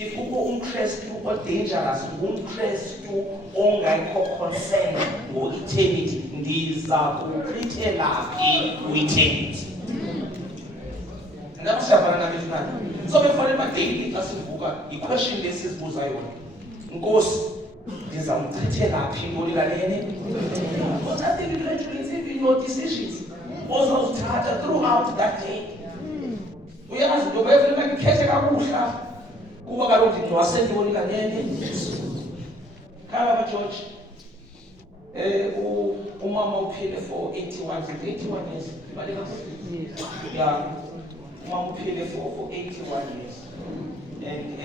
if uKristu dangerous, uKristu ongekho concern ngo-eternity, ndiza kuchithela phi ku-eternity. Ndaba siyafana nabe mfana. So befanele badeli xa sivuka i-question lesizibuza yona. Nkosi, ndiza kumchithela phi intoni kanene? Because I think it graduates even your decisions ozawuzithatha throughout that day. Uyazi into befanele ngikhethe kakuhla kuba kaloku ndingcwase ntoni kanene. Khaya baJeorge, umama uphile for 81 years. Ibaleka yeah. Umama uphile for 81 years. And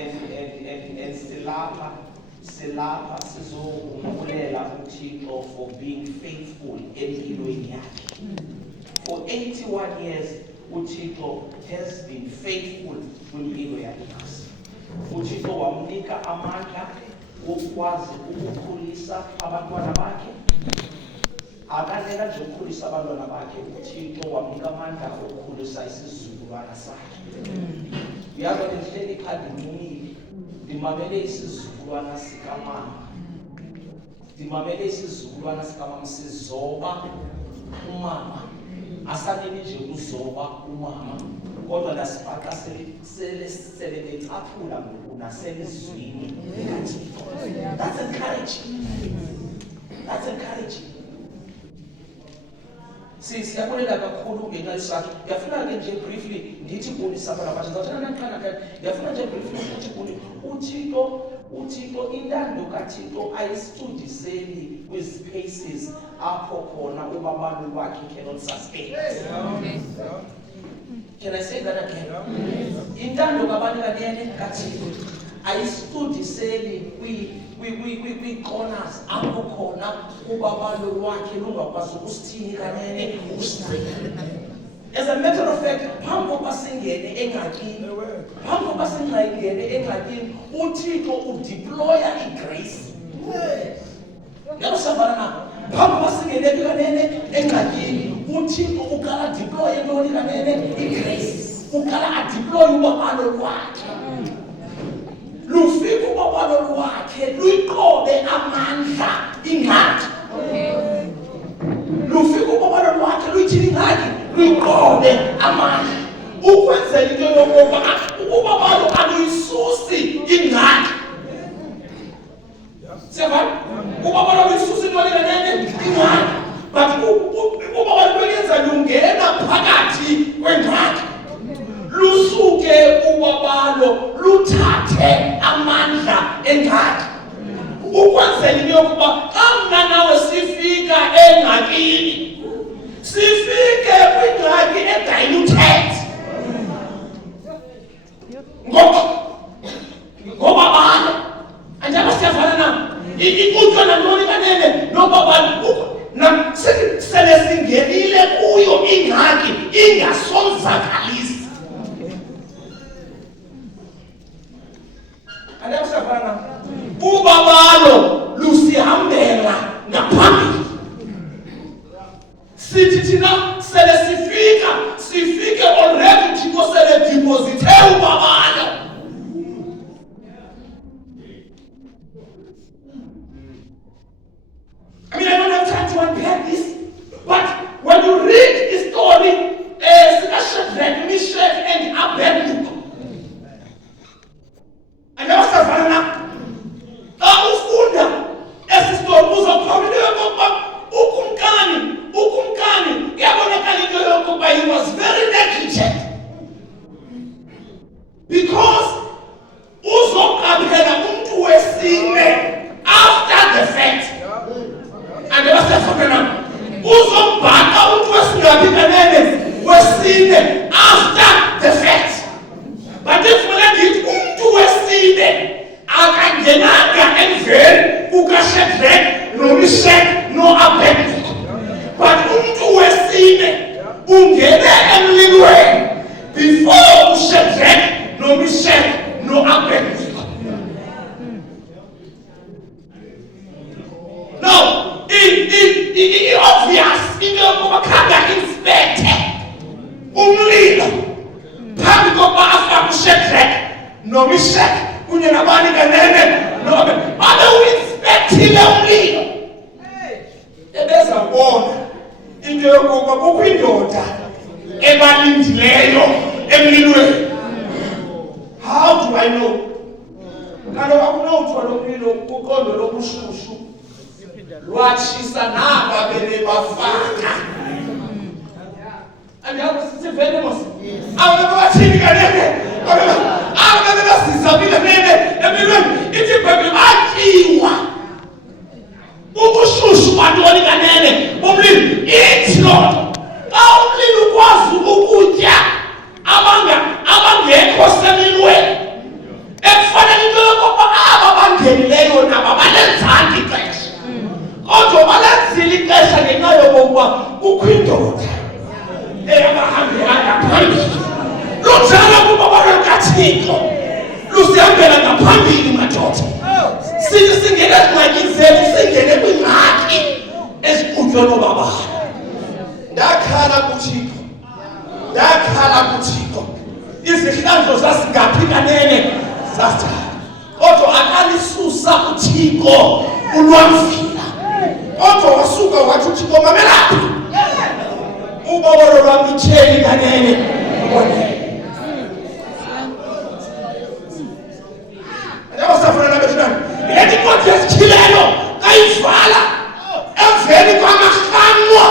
silapha sizokumbulela uThixo for being faithful empilweni yakhe. For 81 years uThixo has been faithful kwimpilo yakhe. uThixo wamnika amandla wokwazi ukukhulisa abantwana bakhe. Akalela nje ukukhulisa abantwana bakhe, uThixo wamnika amandla okukhulisa isizukulwana sakhe. Uyazi ndihleli ekhaya ndimile, ndimamele isizukulwana sikamama. Ndimamele isizukulwana sikamama sizoba umama. Asanele nje ukuzoba umama. Kodwa lasiphaqa sele becaphula ngoku naselizwini likaThixo. That's encouraging. That's encouraging. Siyabulela kakhulu ngenxa yesizathu. Ngiyafuna ke nje briefly ndithi kuni sapha labantu. Ngizawuthanda naqala ke. Ngiyafuna nje briefly ukuthi kuni uThixo intando kaThixo ayisifundiseli kwizipaces apho khona ubabalo lwakhe cannot sustain. Can I say that again? Intando kabantu kaThixo ayisifundiseli kwi-corners apho khona ubabalo lwakhe lungakwazi ukusithini kanene ukusithini. As a matter of fact, phambi kokuba singene engxakini, uThixo udeploya igrace. Yabusavana na phambi kokuba singene kanene engxakini, uThixo ukala deploy intoni kanene igrace. Ukala adeploy ubabalo lwakhe. Lufika ubabalo lwakhe luyiqobe amandla ingxaki. Lufika ubabalo lwakhe luyithini ingxaki luyiqobe amandla. Ukwenzela into yokuba ubabalo aluyisusi ingxaki. Siyabona? Ubabalo luyisusi into kanene ingxaki. But ubabalo luyenza lungena phakathi kwengxaki. Lusuke ubabalo luthathe amandla engxaki. Ukwenzela into yokuba xa nawe sifika engxakini, sifike kwingxaki ediluted ngobabalo. Anjalo siyafana na ikutshona ntoni kanene nobabalo sele singenile kuyo ingxaki ingasonzakalisi. Anjalo ubabalo lusihambela ngaphambili. Sithi thina sele sifike already Thixo sele deposite ubabalo. I mean, I don't have time to unpack this, but when you read the story, Shadrach, Meshach, and Abednego, and I was savannah. Ufunda esistori uzophamela ngoba ukumkani yabonakala into yokuba he was very negligent, because uzoqaphela umuntu wesine after the fact. And they were savannah uzombhaka umuntu wesingaphi kanene wesine after the fact. kunye nabani kanene nobe babe uinspectile umlilo ebezabona into yokuba kukho indoda ebalindileyo emlilweni. How do I know? Kaloku akunawuthiwa lo mlilo uqondo lobushushu lwatshisa naba bebafaka. Andiyazi sivele mos. Ababathini kanene. Ababasizabile nene emlilweni ithi Bible athiwa. Ubushushu bantoni kanene bomlilo ithi Lord. Umlilo ukwazi ukutya abangekho semlilweni. Ekufanele into yokuba aba bangenileyo nabo balenzanga ixesha. Kodwa balenzile ixesha ngenxa yokuba kukho indoda eyabahambela phambili. Lunjalo kuba balokathixo lusihambela ngaphambili madoda. Sithi singene ezingxakini zethu singene kwingxaki eziqutywe nobabalo. Ndakhala kuThixo. Izihlandlo zasingaphi kanene zasithatha. Kodwa akalisusa uThixo ulwamvila. Kodwa wasuka wathi uThixo mamelaphi. Ubabalo lwami itheni kanene ubone. Ndabasafuna nabethunani. Lethi inkosi yesikhilelo kayivala emveni kwamarhamwa.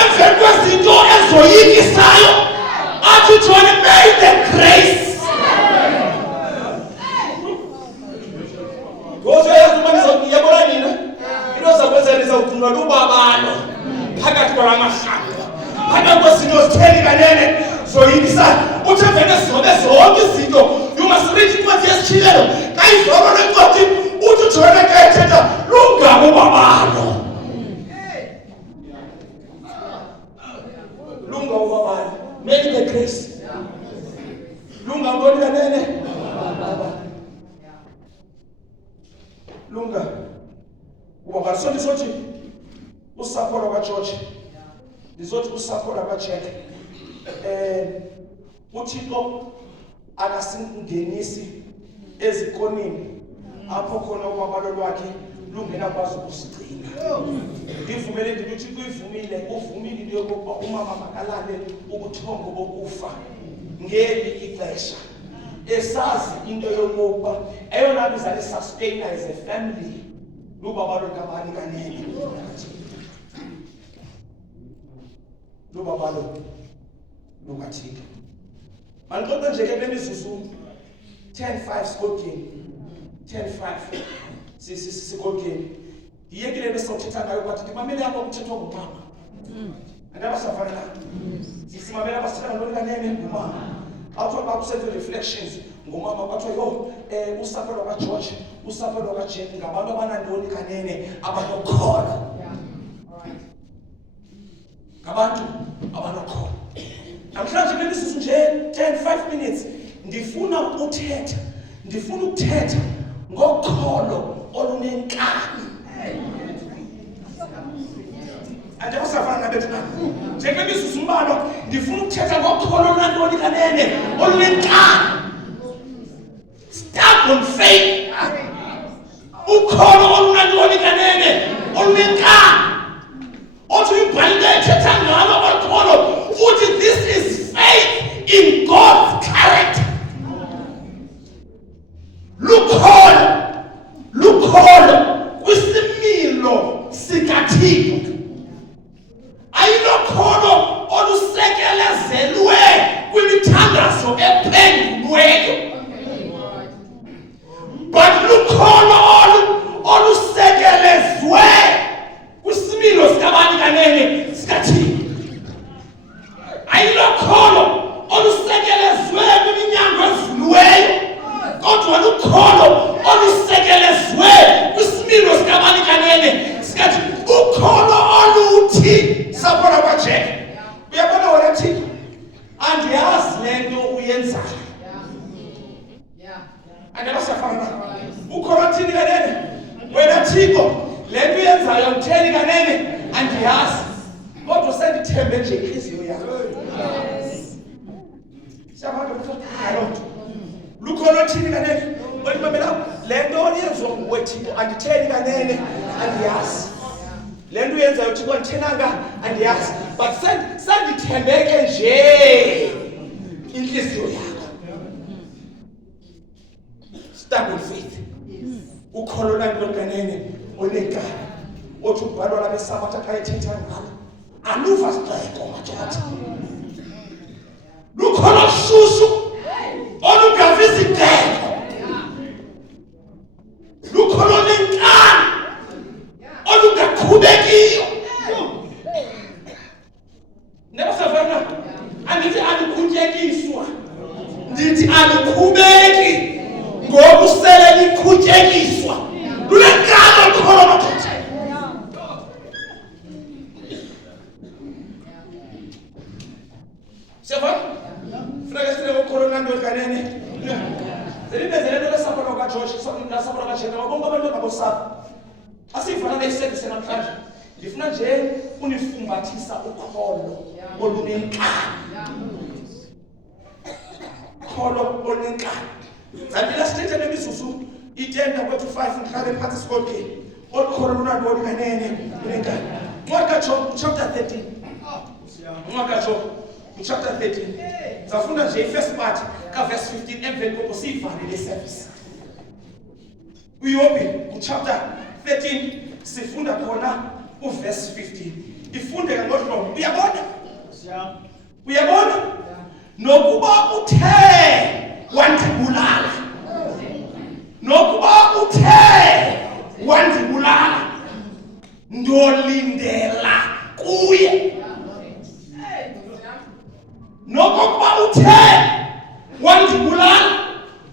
Emveni kwezinto ezoyikisayo. Athi John made the grace. Yabona nina into zakwenzelisa ugcinwa lubabalo phakathi kwalamahamba phakathi kwezinto zitheni kanene zoyikisa. Uthi emveni zizobe zonke izinto you must reach inkosi yesikhilelo kayivolo lenkosi. Uthi John kayithetha lungabo babalo. Lunga ubabalo. Make the grace. Lunga mboni kanene. Lunga. Ubabalo so ndizothi usapho lwakaGeorge. Ndizothi usapho lwakaJack. uThixo akasingenisi ezikonini apho khona ubabalo lwakhe lungenakwazi ukusigcina. Ngivumele ndithi uThixo uvumile into yokuba umama makalale ubuthongo bokufa ngeli ixesha. Esazi into yokuba eyona nto izale sustain as a family lubabalo kabani kanene. Lubabalo lukaThixo. Mandixoxe nje ke bemizuzu 10:05 score game. 10:05 sisicode game. Ndiyekile besawuthetha ngayo kwathi ndimamele apho kuthethwa ngumama. Andabasafana na. Sisimamela basithetha ngalo kanene ngumama. Awuthiwa bakusenze reflections ngumama kwathiwa yo usapho lwakaGeorge, usapho lwakaJack ngabantu abanantoni kanene abanokholo. Ngabantu abanokholo. Namhlanje bemisisu nje 10-5 minutes ndifuna ukuthetha ngokholo olunenkani. Andabasafana nabethu na. Njengemizuzu umbalwa ndifuna ukuthetha ngokholo olunantoni kanene olunenkani. Start on faith. Ukholo olunantoni kanene olunenkani. Othi ibhayibheli ethetha ngalo olukholo uthi this is faith in God's character. Lukholo kwisimilo sikaThixo. Ayilokholo olusekelezelwe kwimithandazo ephendulweyo. But lukholo olusekelezwe kwisimilo sikabani kanene sikaThixo. Ayilokholo olusekelezwe kwiminyango evuliweyo. Kodwa lukholo olusekelezwe kwisimilo sikabani kanene sikaThixo. Ukholo oluthi sapho lwakaJack. Uyabona wena Thixo andiyazi lento uyenzayo. Andabasafana. Ukholo thini kanene wena Thixo lento uyenzayo ngitheni kanene andiyazi. Kodwa sendithembe nje inhliziyo yakho. Siyabona ukuthi lukhona othini kanene olibambela le nto yenziwa nguwe Thixo anditheni kanene andiyazi le nto uyenzayo Thixo andithenanga andiyazi but sandithembeke nje inhliziyo yakho stable faith ukholo lwakho kanene onenkani othi ubhalwa la beSabatha xa ethetha ngalo aluva sixeko madoda lukholo shushu olungaviziteko lukholo nenkani olungaqhubekiyo nebasavana andithi alikhutyekiswa ndithi alikhubeki ngokusele likhutyekiswa lunenkani olukholo madoda Seven? Fregastre ukholo nando kanene. Zelibezele lo sapho ka George, la sapho ka Chena, bonke abantu babosapho. Asifana nesevise namhlanje. Ngifuna nje unifumbathisa ukholo olunenkani. Kholo olunenkani. Zabila sithethe nemisusu itenda kwethu 5 ngihlabe phansi sikolke. Olukholo lunando kanene unenkani. Mwaka chapter 13. Mwaka chapter 13 safunda nje first part ka verse 15 emveni koko siyivalele service uyobi chapter 13 sifunda khona uverse 15 ifundeka ngohlobo uyabona nokuba uthe wandibulala ndolindela kuye nokuba uthe wandibulala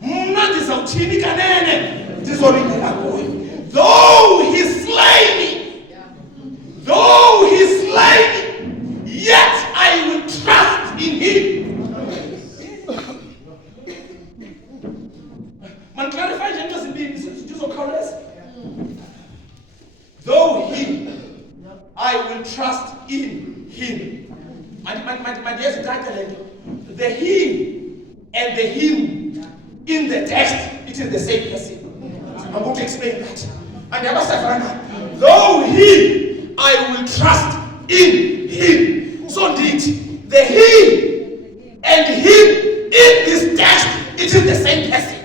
mna ndizawuthini kanene ndizolindela kuye though he slay me yet I will trust in him. Man clarify nje into ezimbini sizokhawuleza though I will trust in him. My dear title, the him and the him in the text, it is the same person. I'm going to explain that. And the other though I will trust in him. So indeed, the him and him in this text, it is the same person.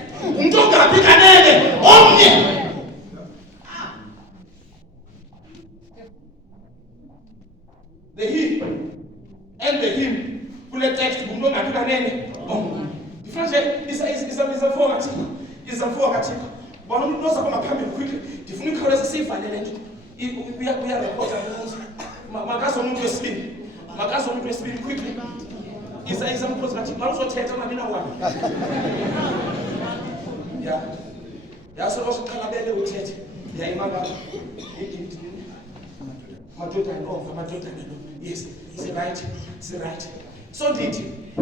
The him and the him kule text kumntu ongathi kanene ndifuna izamfokathiko bona umuntu oza phambili quickly ndifuna ikhawuleza siyivalele nto uyarekhoda makazo umuntu wesibili quickly izamkhozi kathi xa uzothetha nabina wami yasolosukhalabele uthethe yayimanga madodana yes it's right so did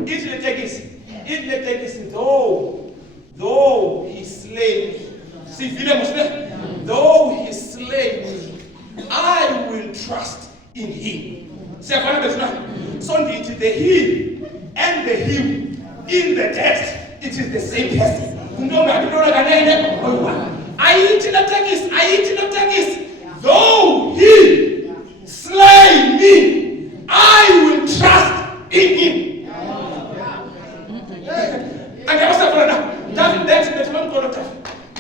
it letekisi though he slay me sivile mosle though he slay me I will trust in him siyafana bethuna so did the he and the him in the text it is the same person ungongabitona kanene ayithi letekisi though he slay me I will trust in him. And I was like, David, that's the one God of David.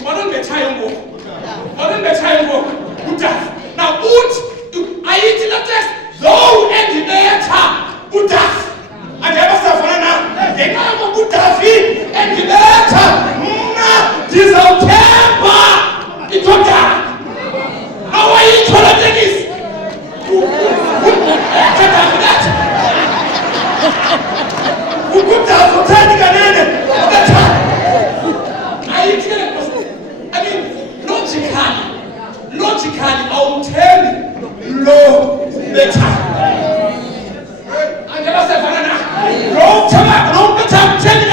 One on the time walk. Now, I eat in the text, though and the letter, Buddha. And I was like, the name of Buddha and the letter, this is our temper. It's okay. How are you trying to take this? Logically, I'll tell you, low better. And the last one, low better, tell you,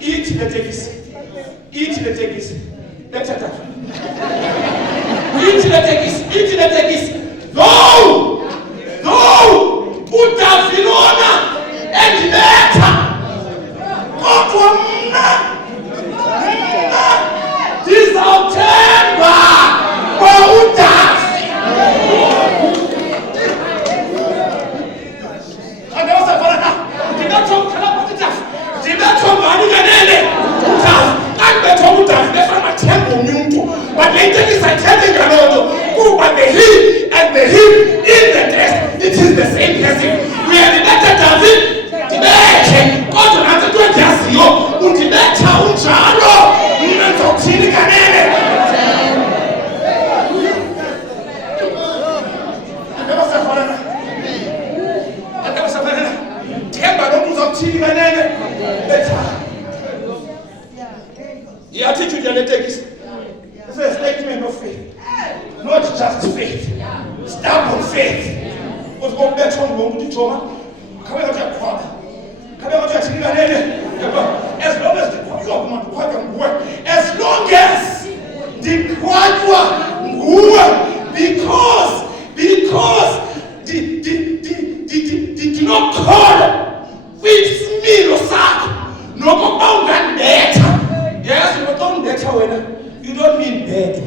ithi le tekisi ithi le tekisi no uDavilona endibetha kodwa mna ndizawuthemba kwa uDavi. Andawasafana ndingatsho mkhala uDavi ndingatsho ngani kanene uDavi andibetha uDavi befana themba omnye umntu but le tekisi ayithethe ngaloo nto kuba the he and the him in the text it is the same person. Uyandibetha David ndibethe kodwa nantsi into endiyaziyo undibetha unjalo mna ndizawuthini kanene. Andabasafana themba lo mntu uzawuthini kanene betha i-attitude yale tekisi. This is a statement of faith, not just faith, stubborn faith. Uzobethwa ngumuntu ujoma khabe ngathi uyakhwaba khabe ngathi uyathini kanene. As long as ndikhwatywa nguwe, as long as ndikhwatywa nguwe, because ndinokholwa kwisimilo sakho nokokuba ungandibetha. Yes, uba undibetha wena you don't mean bad.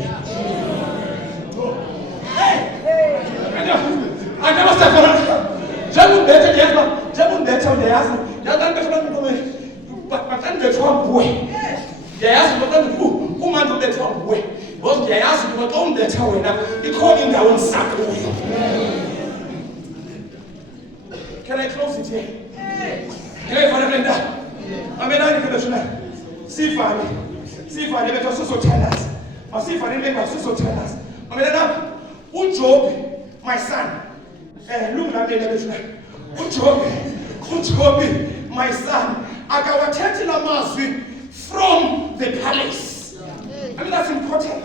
Andabasafana njengundibetha ndiyayazi ndiyazandibethwa ntomeni but xa ndibethwa nguwe ndiyayazi uba umandi ubethwa nguwe because ndiyayazi uba xa undibetha wena ikhona indawo endisakuyo. Can I close it here? Ndiyayivana kule ndawo amenani ke bethuna sivane bethu sizothandaza masivane imemba sizothandaza amenana uJob my son lungamele bethuna uJob my son akawathethi la mazwi from the palace. I mean that's important.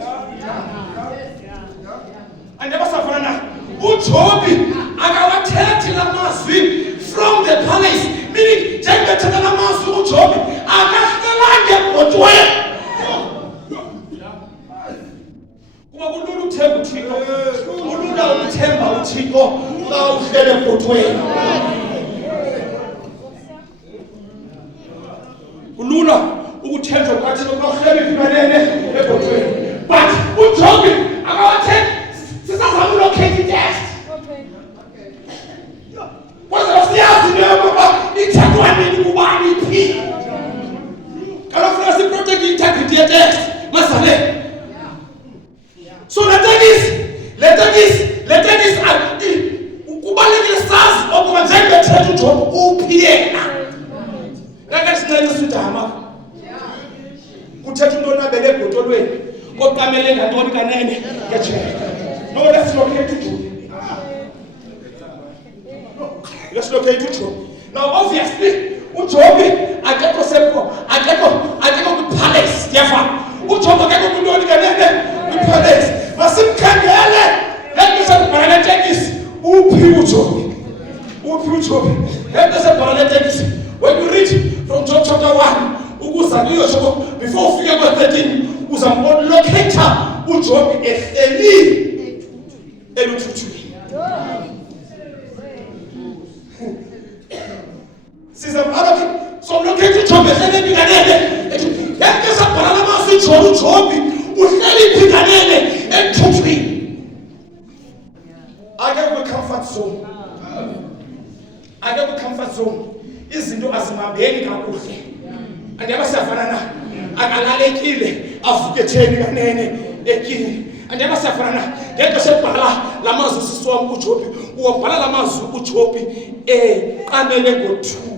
Andabasafana na uJob akawathethi la mazwi from the palace, meaning njengetheka la mazwi uJob akahlelange ebhotweni. Kuba kulula uthemba uThixo, kulula ukuthemba uThixo xa uhlele ebhotweni. Kulula ukuthenjwa ukaThixo xa uhlele kanene ebhotweni. But uJob akawathethi sisazama ulocate itest. Kwaze siyazi ngoba ithethwa nini kubani phi. Kaloku funeka siprotect i-integrity ye-text masale. So le tekisi kubalulekile sazi okuba njengethetha uJob uphi yena. Ngeke sincenyiswe udama kuthetha into nabele ebhotolweni koqamele ngantoni kanene ngejele. No, let's locate uJob. Let's locate uJob. Now obviously uJob akekho kwi-palace. Therefore uJob akekho kwintoni kanene kwi-palace. Masimkhangele ngeke sebhala letekisi uphi uJob. Ngeke sebhala letekisi. When you read from Job chapter 1 ukuza kuyosho before ufike kwa-13 uzamlocate uJob ehleli eluthuthwini. Sizabhala so locate uJob ehleli kanene. Ngeke sebhala lamazwi uJob uhleli kanene eluthuthwini. Akekho comfort zone. Izinto azimambeni kakuhle. Andiyabasafana na akalalekile avuke theni kanene ekini. Andiyabasafana na ngeke sebhala lamazwi usisi wami uJob ubhala lamazwi uJob qamele ngothuli.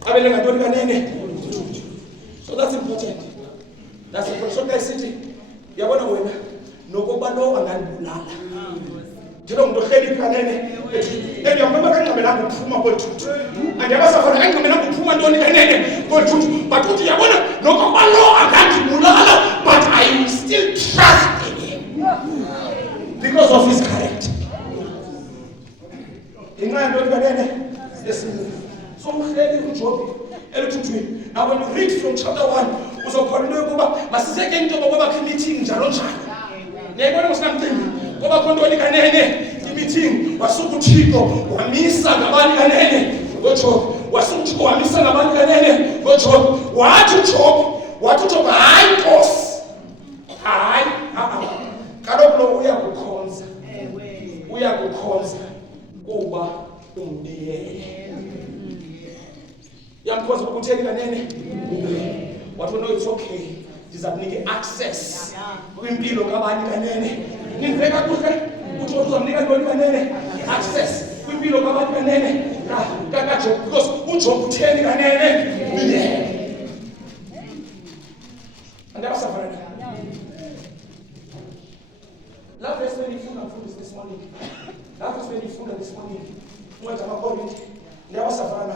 Qabele ngantoni kanene. So that's important. That's important. So guys sithi yabona wena nokuba lo angandibulala. Njalo umuntu ohleli kanene ngiyabona kanqabelanga ukuphuma kwethuthu. Andiyabasafana kanqabelanga ukuphuma ntoni kanene kwethuthu. But uthi yabona nokuba lo angandibulala but I will still trust in him because of his character. ngenxa yento kanene yesinye. So uhleli uJob eluthunthwini. Now when you read from chapter 1 uzokhola into yokuba masiseke into ngoba bakhe meeting njalo njalo. Niyayibona mosikamcimbi ngoba khona into kanene i-meeting wasuka uThixo wamisa ngabani kanene ngoJob. Wasuka uThixo wamisa ngabani kanene ngoJob. Wathi uJob hayi Nkosi. Hayi kaloku lo uyakukhonza. Uyakukhonza kuba umbiyele. Yamkhonza ukutheni kanene? Wathi no it's okay. Ndizakunika access kwimpilo kabani kanene. Niveka kuhle uthi uzamnika ntoni kanene? Access kwimpilo kabani kanene? KaJob because uJob utheni kanene? Andabasafana. Love is when you food this morning. Love is when you food this morning. Mwenza makorinti. Ndabasafana.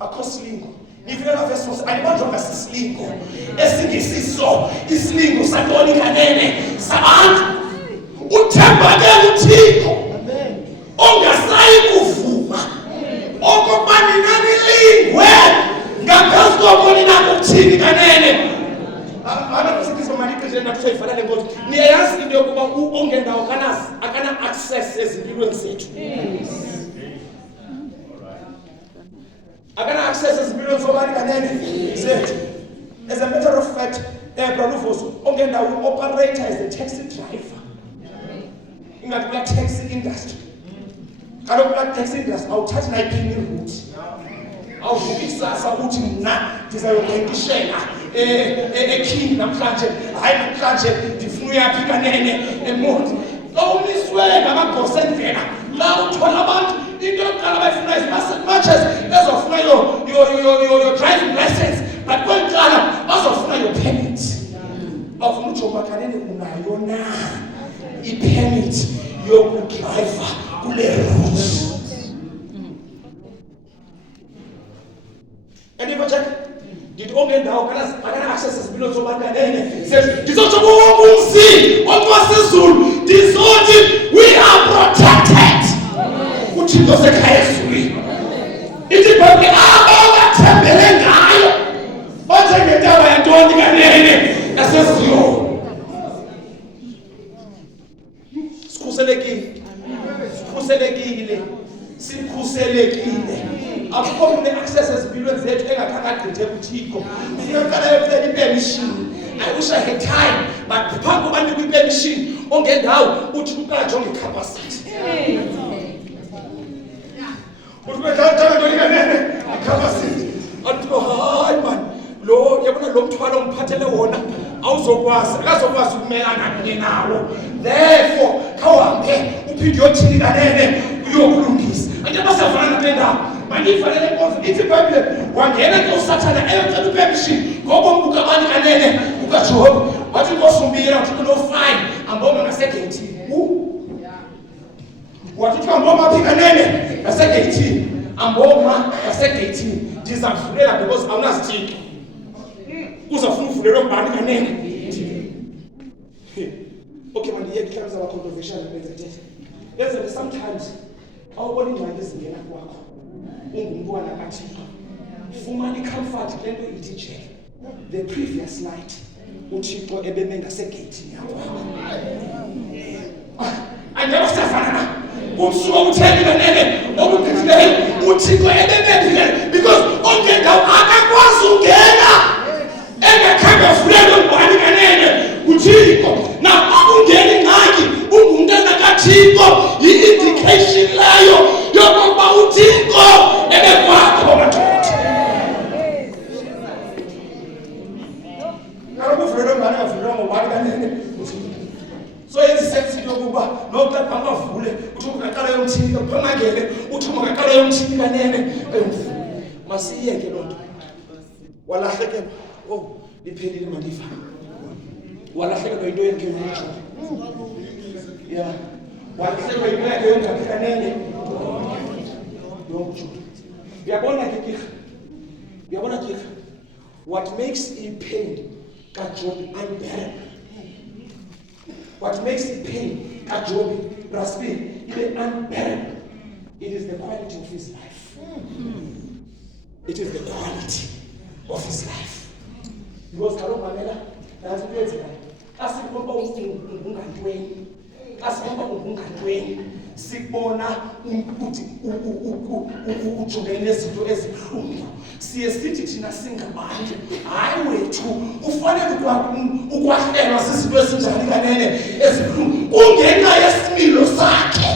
Akosilingo. Nivela verse alibanjwa ngasisilingo. Esingisiso isilingo sakoni kanene sabantu. Uthembake uThixo. Amen. Ongasayi kuvuma. Okubani nanilingwe ngaphansi kokoni nakuthini kanene. Kusikizo mali president atusoyifana lengozi. Niyayazi into yokuba ongendawo akana access ezimpilweni zethu. Akana access ezimpilweni zobani kanene zethu. As a matter of fact, Branuvos ongendawo operator is a taxi driver. Ingathi kula taxi industry. Kaloku kula taxi industry awuthathi nayiphini route. Awuvumisasa ukuthi mina ndizayokunkishela ekhini namhlanje hayi namhlanje ndifuna uyaphi kanene eMonti. Awumiswe ngamagosa endlela la uthola abantu into yokuqala bayifuna is matches ezofuna your driving license but kweqala bazofuna your permit. Awufuna uJob kanene unayo na i-permit yokudrive kule route. And if I check, did ongendawo akana access ezimpilweni zobantu kanene ndizotsho kuwumuzi okwasizulu ndizothi we are protected. uThixo sekhaya ezulwini. Ithi iBhayibhile abathembele ngayo bathe ngentaba yantoni kanene naseziyoni. Sikhuselekile. Akukho umuntu access ezimpilweni zethu engakakagqithe uThixo. Siyaqala yokufuna ipermission. I wish I had time, but phambi kokuba ipermission ongendawo uthi uqala jonge capacity. Uthi bethatha ntoni kanene capacity. Athi hayi man lo yabona lo mthwalo umphathele wona awuzokwazi akazokwazi ukumelana nawo. Therefore khawuhambe uphinde uyothini kanene uyokulungisa. Anje basafana nabendawo manifanele inkosi ithi iBhayibhile wangena ke uSathana eyocela ipermission ngoba umbuka abani kanene ukaJob wathi inkosi umbira uthi no fine amboma ngasegate. Wathi amboma phi kanene ngasegate amboma ngasegate ndizakuvulela because awunazithixo. Uzafuna uvulelwe ngubani kanene? Okay man yeke mhlawumbe zaba controversial presentation. Listen sometimes awubona ingxaki ezingena kwakho ungumntwana kaThixo fumana icomfort lento ithi nje the previous night uThixo ebeme ngasegate yakho. Anjalo safana umsuka utheni kanene okugcinileyo uThixo ebeme because ongendawo akakwazi ungena engakhambe afulelwe ngubani kanene uThixo. Na akungena ingxaki ungumntana kaThixo yi-indication layo yokuba uThixo ebekwakho madoda. Kaloku uvulelwe ngubani avulelwe ngubani kanene. So yenzisensithi yokuba noxa bangavule uthi ungaqala yomthini uphangele uthi ungaqala yomthini kanene. Masiyeke loo nto. Walahlekelwa liphelile mandifa. Walahlekelwa into yakhe yokutsho. Yeah. Walahlekelwa into yakhe yonke kanene. Yokutsho. Uyabona ke what makes pain kaJob unbearable. What makes pain kaJob Raspi ibe unbearable It is the quality of his life. It is the quality of his life. Because kaloku mamela nathi into yenzekayo. Asibona ungantweni. Asibona ungantweni. Sikubona ukuthi ujongene nezinto ezibuhlungu. Siye sithi thina singabantu hayi wethu ufanele ukwahlelwa sizinto ezinjani kanene ezibuhlungu kungenxa yesimilo sakhe.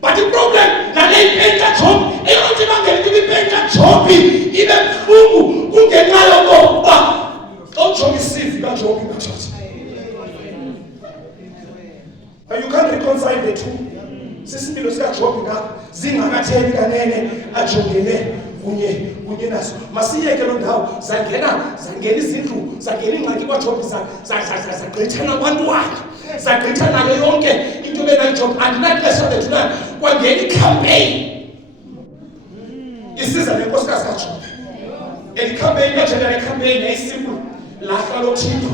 But the problem nale ipenta job eyothi bangele ibipenta job ibe buhlungu kungenxa yokuba ojob isivi kaJob kaJob. And you can't reconcile the two. Sisimilo sikaJob ngapha zingakatheli kanene ajongene kunye naso. Masiyeke lo ndawo zangena izindlu zangena ingxaki kwaJob zagqithana abantwana. Zagqitha nayo yonke into benaJob andinaxesha bethuna kwangena icampaign. Isiza lenkosikazi kaJob. Elicampaign kaJob campaign yayisimple lahla lothixo.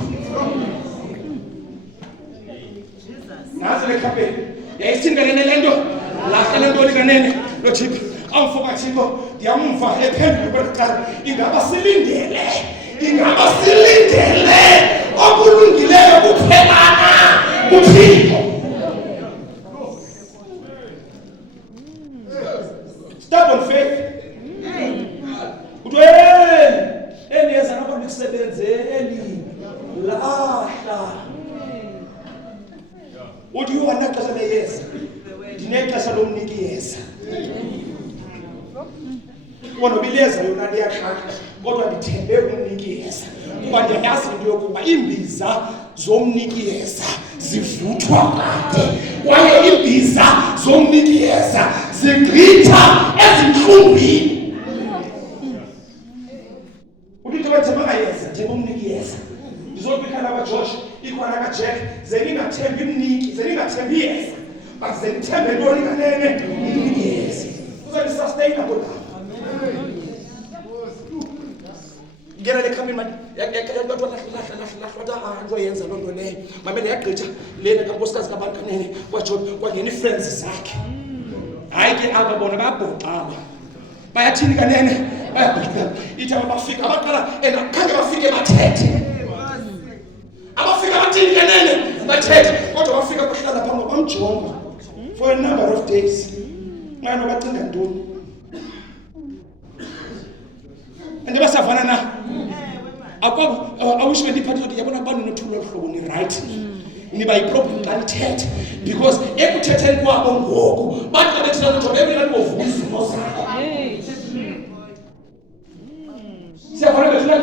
Nazi le campaign yayithindane lento lahla lento likanene lothixo. Awufo kaThixo ndiyamva ephezulu kwecala ingaba silindele okulungileyo kuphelana kuThixo. Stubborn faith. Uthi eniyeza nabantu bekusebenzeni lahla. Uthi wona xesha leyeza. Ndinexesha lomniki yeza. Wona bileza yona liyaxaka kodwa ndithembe umniki yeza. Kuba ndiyazi into yokuba imbiza zomniki yeza zivuthwa kade kwaye imbiza zomniki yeza zigqitha ezinhlungwini. Uthi wathemba yeza themba umniki yeza. Ndizobikhala kwaJosh ikhona kaJack zeningathembi imniki zeningathembi yeza but zenithembe ntoni kanene umniki yeza. Uzanisustain ngena le khamini manje yakatwa lahla anjoyenza lonto leyo mamele yagqitha lena kankosikazi kabantu kanene kwaJob kwangena ifriends zakhe. Hayi ke aba bona bayabhoxaba bayathini kanene bayabhoxa ithi abafika abaqala khange bafike bathethe abafika bathini kanene bathethe kodwa bafika bahlala phambi bamjonga for a number of days ngano bacinga ntoni and basavana na awish bendiphathi ukuthi yabona abantu nothula hlobo ni right niba iproblem xa nithethe because ekuthetheni kwabo ngoku bathi abethina ukuthi bebelani bovuza izinto zakho siyafana bethina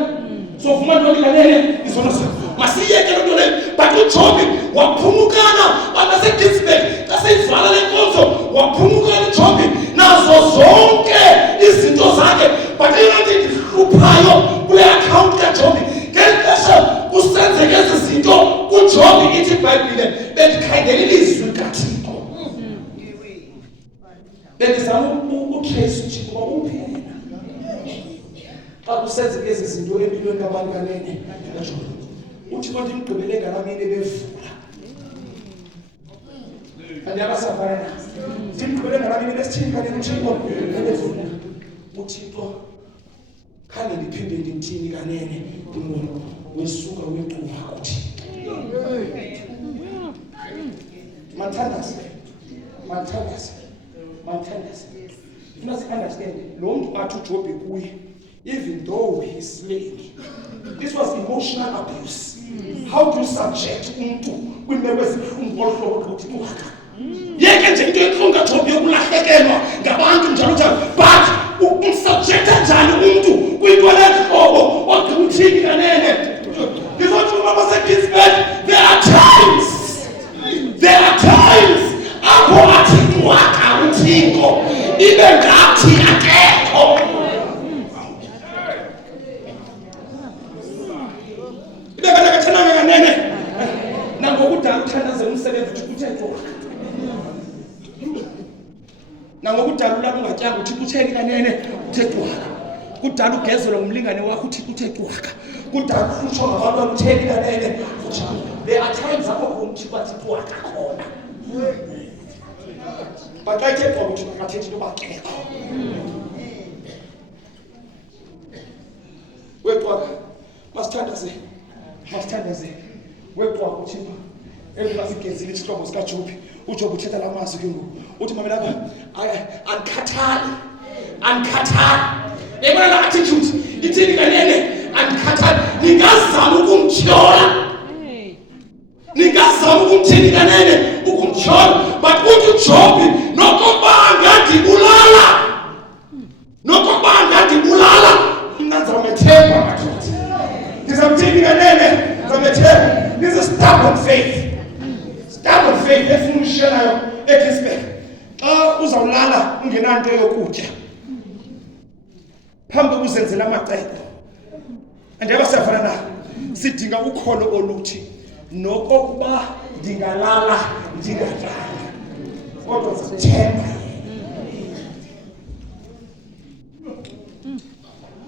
sofuma nto kanene izona masiyeke loo nto leyo but uJob waphumukana baseGitzberg xa seyivala le nkonzo waphumukana uJob nazo zonke izinto zakhe but eyonto ndihluphayo kule account kaJob ngexesha kusenzeka ezi zinto kuJob ithi iBhayibhile bendikhangela ilizwi likaThixo bendizama utrace uThixo uba uphi yena xa kusenzeka ezi zinto empilweni kabantu kanene kaJob. Uthixo ndimgqibele ngalamini bevula andiyabasavana ndimgqibele ngalamini besithini kanene uThixo bevula. Uthixo khange ndiphinde ndithini kanene wesuka wequva kuthi mathandazi you must understand lo mntu athi uJob kuye even though he's slaying this was emotional abuse. How do you subject umuntu kwimeko ezibuhlungu olhlobo ukuthi uwaka yeke nje into enhlungu kaJob yokulahlekelwa ngabantu njalo but umsubjecta njani umuntu kwinto lehlobo wagcina uthini kanene. Ngizothi baseGitzberg there are times apho athi waka uThixo ibe ngathi akekho. Ibe kanakathana kanene nangokudala uthandaze umsebenzi uthi uThixo nangokudala ulapho ungatyanga uthi utheni kanene uThixo kudala ugezelwa umlingane wakho uthi uThixo kudala uhlutshwa ngabantu utheni kanene. There are times apho umuntu bathi waka khona Baqaithe qobo ukuthi bakathethi into bakekho. Wetwaka masithandaze. Wetwaka uThixo. Elikazigezile isihlobo sika Job. uJob uthetha lamazwi ke ngoku. Uthi mama lapha ankhathali. Ebona la attitude ithini kanene ankhathali. Ningazama ukumtyhola. Ningazama ukumthini kanene ukumtyhola. But uthi uJob nokuba ngandibulala mna ndizamethemba madoda. Ndizamthini kanene ndizamethemba. This is stubborn faith. Stubborn faith efuna ushelayo eKisbek. Xa uzawulala ungenanto yokutya phambi kokuzenzela amacebo. Andiyaba siyafana na sidinga ukholo oluthi nokokuba ndingalala ndingadlanga kodwa sithemba.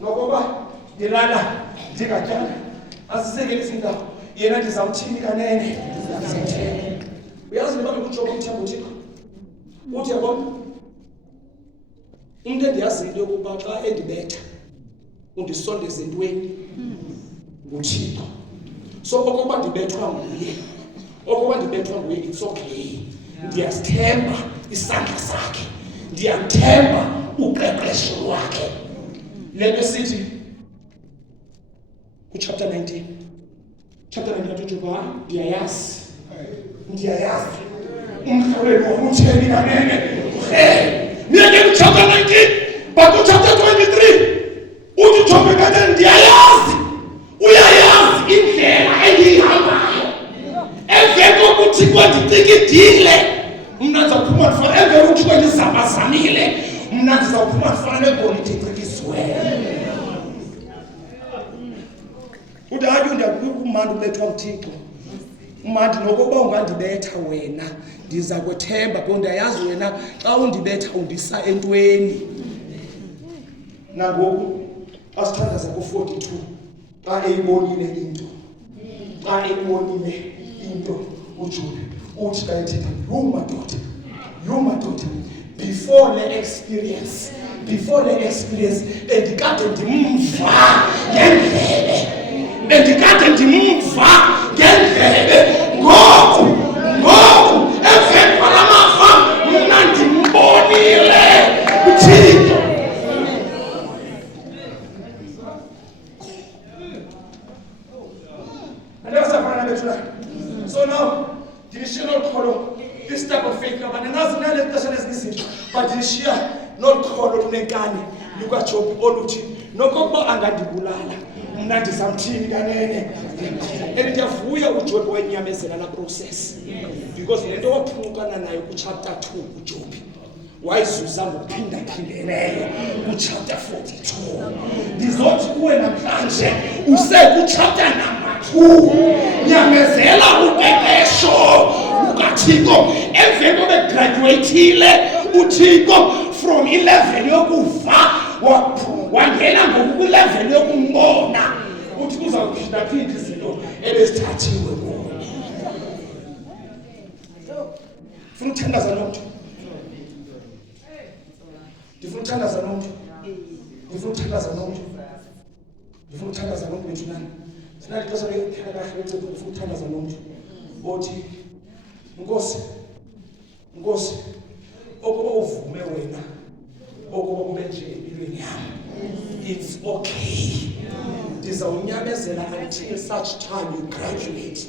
Nokokuba ndilala ndingadlanga asisekele izindawo yena ndizamthini kanene. Uyazi noma uJob umthemba uThixo. Uthi yabona umuntu endiyaziyo ukuba xa endibetha undisondeze entweni nguThixo. So okokuba ndibethwa nguye it's okay. Ndiyasithemba isandla sakhe. Ndiyamthemba uqeqesho lwakhe. Lento sithi kuchapter 19 kaJob ndiyayazi umhlolelo wokutheni kanene. Niye kuchapter 19 but kuchapter 23 uthi Job kanene ndiyayazi uyayazi indlela engiyihambayo. Emveni kokuthi kwandicikidile mna ndizawuphuma ndifana emveni kokuthi kwandizamazamile mna ndizawuphuma ndifana negolide ecikisiweyo. Uthi hayi umandi ubethwa uThixo. Umandi nokuba ungandibetha wena ndiza kwethemba kodwa ndiyayazi wena xa undibetha undisa entweni. Nangoku asithandaza ku42 xa eyibonile into uJob uthi ka ethetha yo madoda before the experience bendikade ndimva ngendlebe ngoku emveni kwalamafa mna ndimbonile uThixo. So now dilishia kholo this type of faith kabana nazi nale xesha lezinto but dilishia kholo lunenkani lukaJob oluthi nokokuba angandibulala mna ndizamthini kanene. Endiyavuya uJob wenyamezela la process because lento waphulukana nayo kuchapter 2 uJob wayizuza ngokuphindaphindeleyo kuchapter 42. Ndizothi kuwe namhlanje usekuchapter number 2 nyamezela uqeqesho ukaThixo. Emveni kobegraduatile uThixo from 11 yokuva wangena ngoku 11 yokumbona uthi uzawuphinda izinto ebezithathiwe kuwo. Funa ukuthandaza nomntu. Ndifuna ukuthandaza nomntu bethu nani. Sinali xesha lephela kahle becebo ndifuna ukuthandaza nomntu othi Nkosi okuba uvume wena okuba kube nje empilweni yami it's okay. Ndizawunyamezela until such time you graduate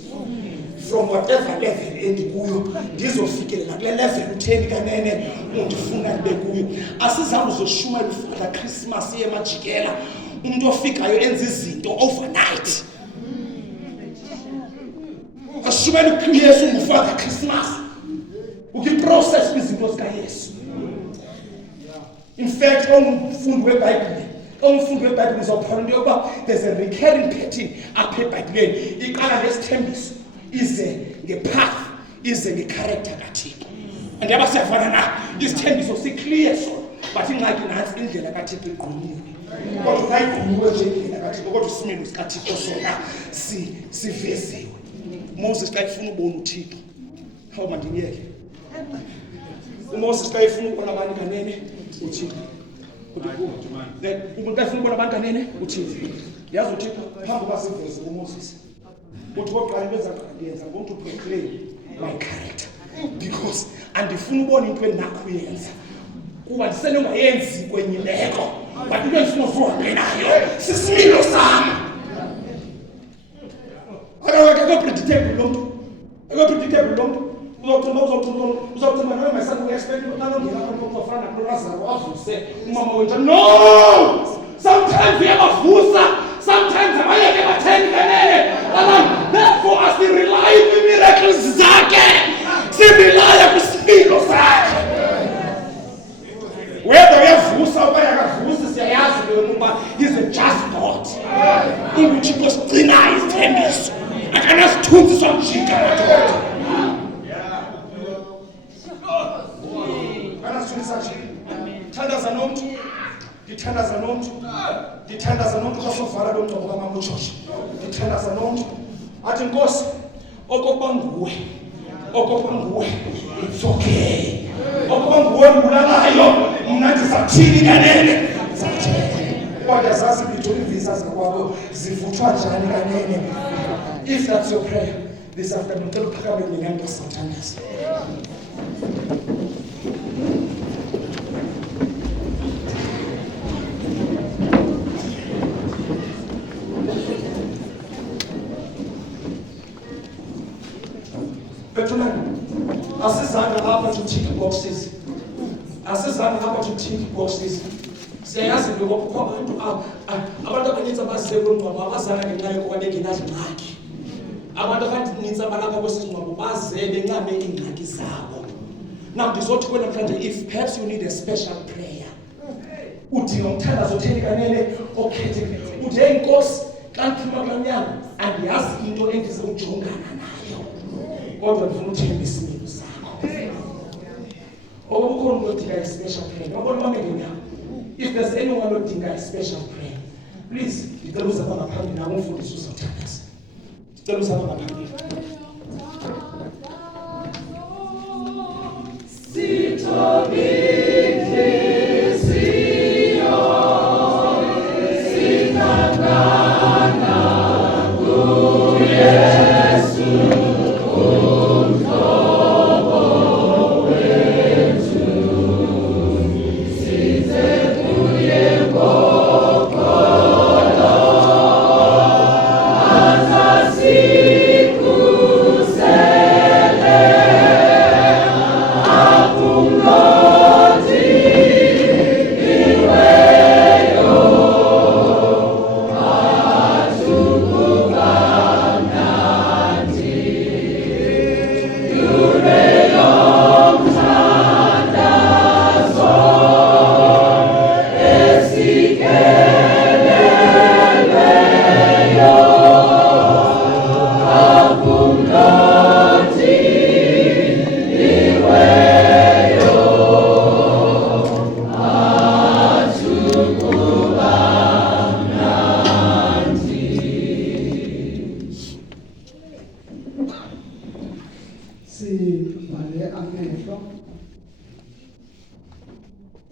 from whatever level endikuyo ndizofikelela kule level utheni kanene undifuna ndibe kuyo. Asizange uzoshumayela uFather Christmas yemajikela umuntu ofikayo enza izinto overnight. Ashumayela uYesu nguFather Christmas ukiprocess izinto zikaYesu. In fact umfundi weBhayibhile uzawuphala into yokuba there's a recurring pattern apha eBhayibhileni. Iqala ngesithembiso ize ngepath ize ngecharacter kaThixo. Andiyaba siyafana na isithembiso siclear so but ingxaki nansi indlela kaThixo iqhunyiwe. Kodwa kayigqunyiwe nje indlela kaThixo kodwa isimilo sikaThixo sona siveziwe. Moses xa efuna ubona uThixo hawu mandiyeke uMoses xa efuna ukubona abantu kanene uthini umuntu xa efuna ukubona abantu kanene uthini yazi uthixo phambi kwasiveze uMoses uthi oqala into ezayenza going to proclaim my character because andifuna ubona into endinakuyenza kuba ndisenongayenzi kwenye imeko but into endifuna uzohambe nayo sisimilo sam akapredictable lo mntu akapredictable lo mntu uzawucima nawe myself uexpect nalongela abantu okufana nakulazaro avuse umama wenja no sometimes uyabavusa sometimes abayeke batheni kanene therefore asirely kwi-miracles zakhe sirelya kwisimilo sakhe whether uyavusa okanye akavusi siyayazi leyo ukuba he's a just God unguthixo sigcinayo isithembiso akanasithunzi somjika madoda ndithandaza nomntu kwasovala lo mntu ngokamama uJoshua ndithandaza nomntu athi Nkosi okokuba nguwe it's okay okokuba nguwe mbulalayo mna ndizawuthini kanene kodwa zazi ngithole ivisa zakwabo zivuthwa njani kanene if that's your prayer this afternoon ngicela uphakame mina ngiyasathandaza asizanga hapa to tick boxes asizanga hapa to tick boxes siyayazi lokho abantu abaninzi abazizwe ngqondo abazana ngenxa yokuba bengenazingxaki abantu abaninzi abalapha kwesingqondo baze benqame ingxaki zabo now ndizothi kwena mhlanje if perhaps you need a special prayer udinga umthandazo otheni kanene okhethekileyo uthi hey Nkosi xa ndiphuma kula mnyango andiyazi into endizawujongana nayo kodwa ndifuna uthemba isimilo sakho okukhona odinga i-special prayer nobona bamengena if there's anyone odinga i-special prayer please ndicela uzaba ngaphambili nabo umfundisi uzawuthandaza ndicela uzaba ngaphambili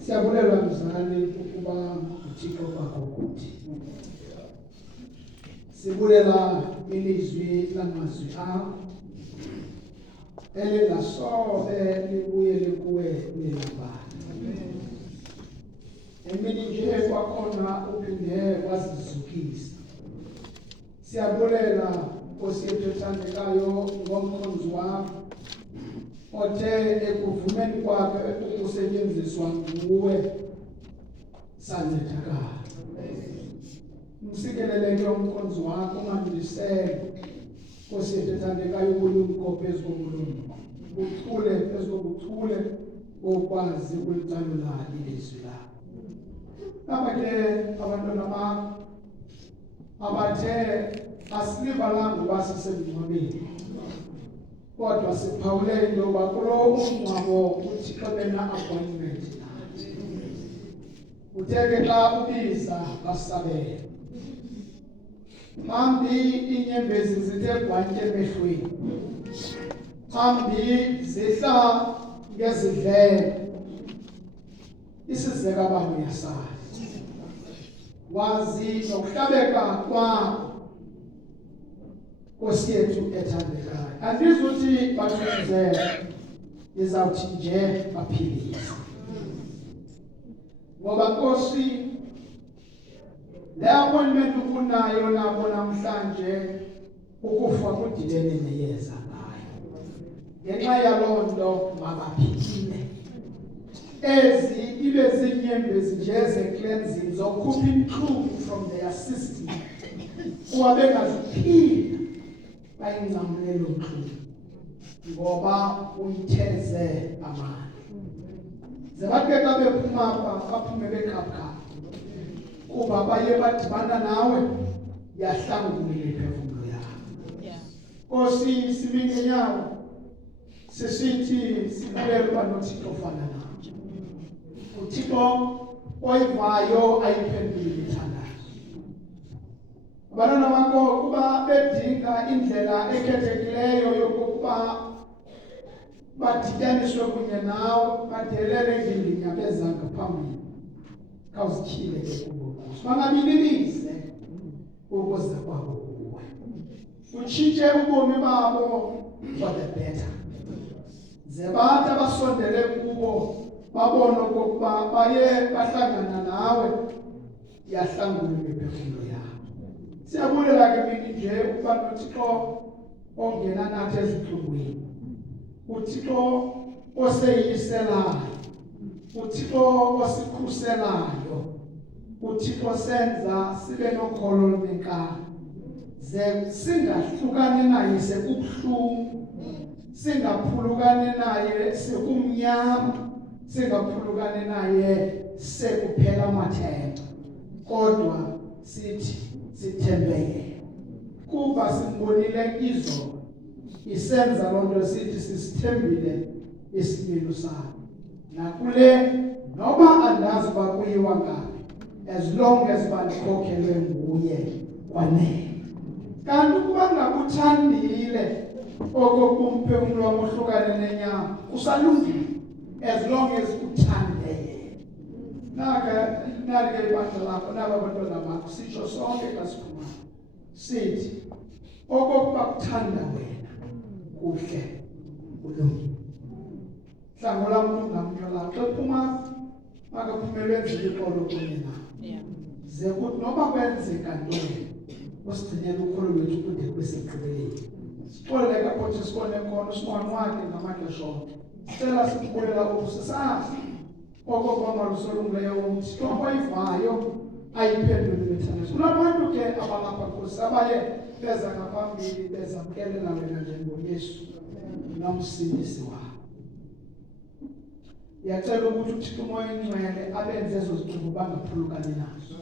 Siyabulelwa mzali ukuba uThixo kwakho kuthi. Sibulela ilizwi lamazwi akho elingasoze libuyele kuwe nilabana. Emini nje kwakhona uphinde wazizukisa. Siyabulela Nkosi yethu ethandekayo ngomkhonzi wakho othe ekuvumeni kwakhe ukusetyenziswa nguwe sancedakala. Msikeleleke umkhonzi wakho ungandisele Nkosi yethu ethandekayo ubulumko phezu kobulumko, buchule phezu kobuchule bokwazi ukulitsalula ilizwi lakho. Abake abantwana bakho abathe asilibalanga uba sisemngcwabeni, kodwa siphawule into yoba kulo umngcwabo uThixo bena-appointment nathi. Uthe xa ubiza basabele, phambi iinyembezi zithe gwantye emehlweni, phambi zihla ngezidlele isizeka abantu yasazi wazi nokuhlabeka kwakho Nkosi yethu ethandekayo andizuthi bathuzele izawuthi nje baphilise ngoba Nkosi le appointment ukunayo nabo namhlanje ukufa kudilene neyeza ngayo ngenxa yaloo nto mabaphile ezi ibe zinyembezi nje ze-cleansing zokukhupha inhlungu from their system kuba bengaziphila bayingcamlelo nhlungu ngoba uyitheze amandla zebake xa bephuma baphume bekhapha kuba baye badibana nawe yahlangulile iphefumlo yakho Nkosi simi ngenyawo sisithi sibulele uba noThixo ofana nawe uThixo oyivayo ayiphendule ithandazo abantwana bakho kuba bedinga indlela ekhethekileyo yokokuba badityaniswe kunye nawe badelele ngendinyabeza ngaphambili khawuzityhile ke kubo bangabililize ukuza kwabo kuwe utshintshe ubomi babo for the better ze bathi abasondele kubo babone okokuba baye bahlangana nawe yahlangula imiphefumlo yabo siyabulela ke mini nje ukuba noThixo ongena nathi ezintlungwini uThixo oseyiselayo uThixo osikhuselayo uThixo senza sibe nokholo olunenkani ze singahlukane naye sekubuhlungu singaphulukane naye sekumnyama singaphulukane naye sekuphela amathemba kodwa sithi sithembeke kuba simbonile izolo isenza loo nto sithi sisithembile isimilo sakhe nakule noba andazi uba kuyiwa ngaphi as long as bandikhokelwe nguye kwanele kanti ukuba ngakuthandile okokumphefumlo wam ohlukane nenyama kusalungile as long as uthande nake ibandla lakho naba bantwana bakho sitsho sonke xa siphuma sithi okokuba kuthanda wena kuhle kulungile hlangula mntu ngamntu lakho xa phuma makaphumelwe enzile ikolo kunye nawe ze kuthi noba kwenzeka ntoni usigcinele ukholo lwethu kude kube sekugqibeleni sixolele kaphothi sibone khona usimonwakhe ngamaxesha onke sicela sikubulela ukusisazi okokuba malusolungileyo uMthixo oyivayo ayiphendule imithandazo kunabantu ke abalapha Nkosi abaye beza ngaphambili bezamkelela wena njengoYesu nomsindisi wabo yacela ukuthi uThixo umoya engcwele abenze ezo zicubu bangaphulukani nazo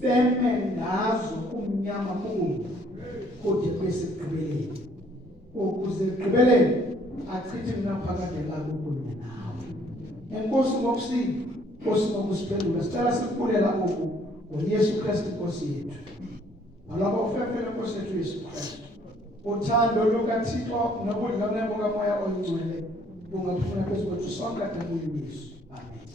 beme ngazo kumnyama kubo kude kwesigqibeleni ukuze ekugqibeleni achithe kunaphakade labo kunye nawe enkosi ngokusinda Nkosi ngokusiphendula sicela sikubulela oku ngoYesu Kristu Nkosi yethu nalapho ufefele Nkosi yethu Yesu Kristu uthando lukaThixo nobudlelwane bukaMoya Oyingcwele bungaphuma phezu kwethu sonke kade kuyibizo amen